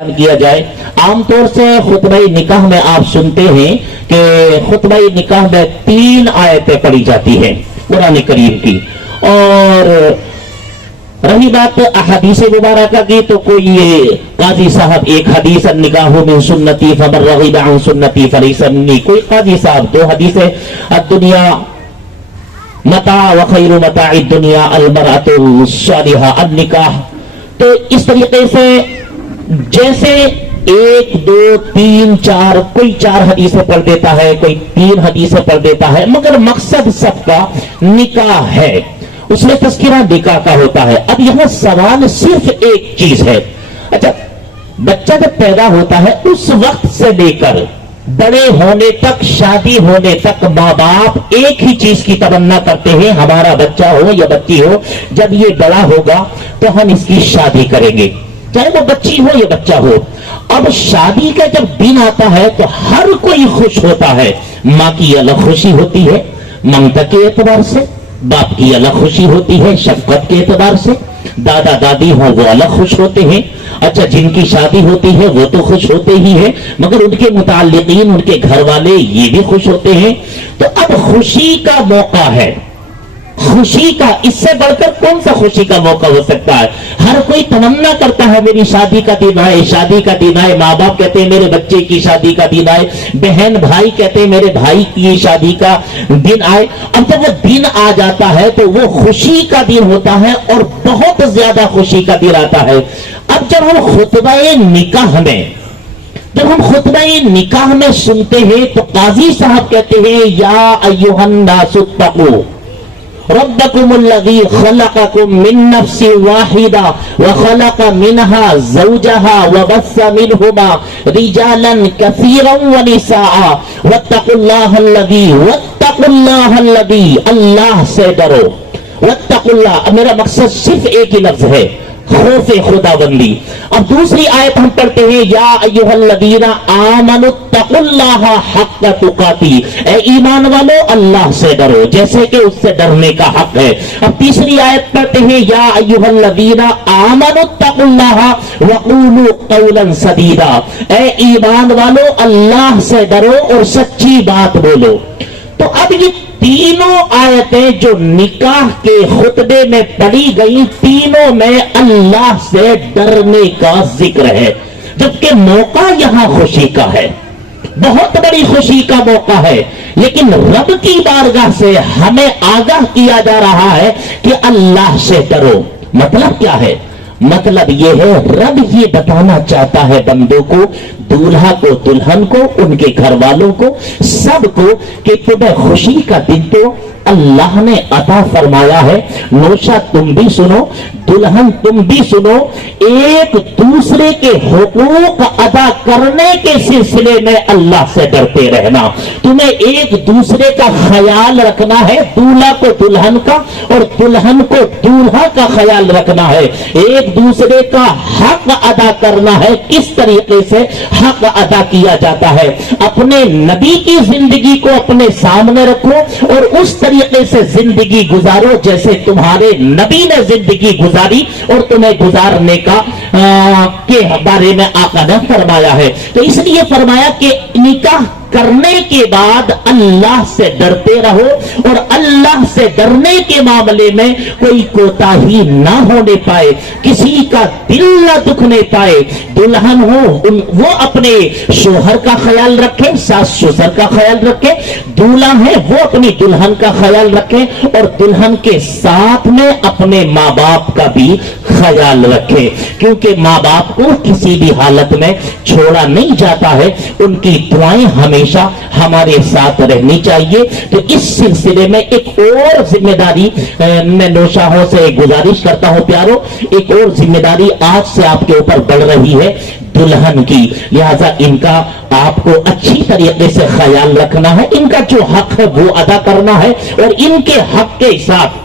کیا جائے۔ عام طور سے خطبہ نکاح میں آپ سنتے ہیں کہ خطبہ نکاح میں 3 آیتیں پڑھی جاتی ہیں قرآن کریم کی، اور رہی بات احادیث مبارکہ کی تو کوئی یہ قاضی صاحب ایک حدیث النکاح من سنتی فمن رغب عن سنتی فلیس منی، کوئی قاضی صاحب 2 حدیثیں الدنیا متاع وخیر متاع الدنیا المرأۃ الصالحہ النکاح۔ تو اس طریقے سے جیسے 1 2 3 4 کوئی 4 حدیثیں پڑھ دیتا ہے، کوئی 3 حدیثیں پڑھ دیتا ہے، مگر مقصد سب کا نکاح ہے، اس میں تذکرہ نکاح کا ہوتا ہے۔ اب یہاں سوال صرف ایک چیز ہے، اچھا بچہ جب پیدا ہوتا ہے اس وقت سے لے کر بڑے ہونے تک، شادی ہونے تک ماں باپ ایک ہی چیز کی تمنا کرتے ہیں، ہمارا بچہ ہو یا بچی ہو، جب یہ بڑا ہوگا تو ہم اس کی شادی کریں گے، چاہے وہ بچی ہو یا بچہ ہو۔ اب شادی کا جب دن آتا ہے تو ہر کوئی خوش ہوتا ہے، ماں کی الگ خوشی ہوتی ہے ممتا کے اعتبار سے، باپ کی الگ خوشی ہوتی ہے شفقت کے اعتبار سے، دادا دادی ہوں وہ الگ خوش ہوتے ہیں، اچھا جن کی شادی ہوتی ہے وہ تو خوش ہوتے ہی ہیں، مگر ان کے متعلقین ان کے گھر والے یہ بھی خوش ہوتے ہیں۔ تو اب خوشی کا موقع ہے، خوشی کا اس سے بڑھ کر کون سا خوشی کا موقع ہو سکتا ہے؟ ہر کوئی تمنا کرتا ہے میری شادی کا دن آئے، شادی کا دن آئے، ماں باپ کہتے ہیں میرے بچے کی شادی کا دن آئے، بہن بھائی کہتے ہیں میرے بھائی کی شادی کا دن آئے۔ اب جب وہ دن آ جاتا ہے تو وہ خوشی کا دن ہوتا ہے اور بہت زیادہ خوشی کا دن آتا ہے۔ اب جب ہم خطبہ نکاح میں سنتے ہیں تو قاضی صاحب کہتے ہیں یا ایھا الناس اتقوا ربکم الذی خلقکم من نفس واحدہ وخلق منها زوجہا وبث منہما رجالا کثیرا ونساء واتقوا اللہ الذی اللہ سے ڈرو، واتقوا اللہ، میرا مقصد صرف ایک ہی لفظ ہے، خوف خدا بندی۔ اب دوسری آیت ہم پڑھتے ہیں یا ایھا الذین آمنوا اتقوا اللہ حق تقاتی، اے ایمان والو اللہ سے ڈرو جیسے کہ اس سے ڈرنے کا حق ہے۔ اب تیسری آیت پڑھتے ہیں یا ایھا الذین آمنوا اتقوا اللہ وقولوا قولا سدیدا، اے ایمان والو اللہ سے ڈرو اور سچی بات بولو۔ تو اب یہ تینوں آیتیں جو نکاح کے خطبے میں پڑھی گئی، تینوں میں اللہ سے ڈرنے کا ذکر ہے، جبکہ موقع یہاں خوشی کا ہے، بہت بڑی خوشی کا موقع ہے، لیکن رب کی بارگاہ سے ہمیں آگاہ کیا جا رہا ہے کہ اللہ سے ڈرو۔ مطلب کیا ہے؟ مطلب یہ ہے رب یہ بتانا چاہتا ہے بندوں کو، دولہا کو، دلہن کو، ان کے گھر والوں کو، سب کو، کہ تمہیں خوشی کا دن تو اللہ نے عطا فرمایا ہے۔ نوشا تم بھی سنو، دلہن تم بھی سنو، ایک دوسرے کے حقوق ادا کرنے کے سلسلے میں اللہ سے ڈرتے رہنا، تمہیں ایک دوسرے کا خیال رکھنا ہے، دولہا کو دلہن کا اور دلہن کو دولہا کا خیال رکھنا ہے، ایک دوسرے کا حق ادا کرنا ہے۔ کس طریقے سے حق ادا کیا جاتا ہے؟ اپنے نبی کی زندگی کو اپنے سامنے رکھو اور اس طریقے سے زندگی گزارو جیسے تمہارے نبی نے زندگی گزاری اور تمہیں گزارنے کا کے بارے میں آقا نے فرمایا ہے۔ تو اس لیے فرمایا کہ نکاح کرنے کے بعد اللہ سے ڈرتے رہو، اور اللہ سے ڈرنے کے معاملے میں کوئی کوتاہی نہ ہونے پائے، کسی کا دل نہ دکھنے پائے۔ دلہن ہو وہ اپنے شوہر کا خیال رکھے، ساس سسر کا خیال رکھے، دولہا ہے وہ اپنی دلہن کا خیال رکھے، اور دلہن کے ساتھ میں اپنے ماں باپ کا بھی خیال رکھے، کیونکہ ماں باپ کو کسی بھی حالت میں چھوڑا نہیں جاتا ہے، ان کی دعائیں ہمیشہ ہمارے ساتھ رہنی چاہیے۔ تو اس سلسلے میں ایک اور ذمہ داری میں نوشاہوں سے گزارش کرتا ہوں پیارو، ایک اور ذمہ داری آج سے آپ کے اوپر بڑھ رہی ہے دلہن کی، لہذا ان کا آپ کو اچھی طریقے سے خیال رکھنا ہے، ان کا جو حق ہے وہ ادا کرنا ہے، اور ان کے حق کے ساتھ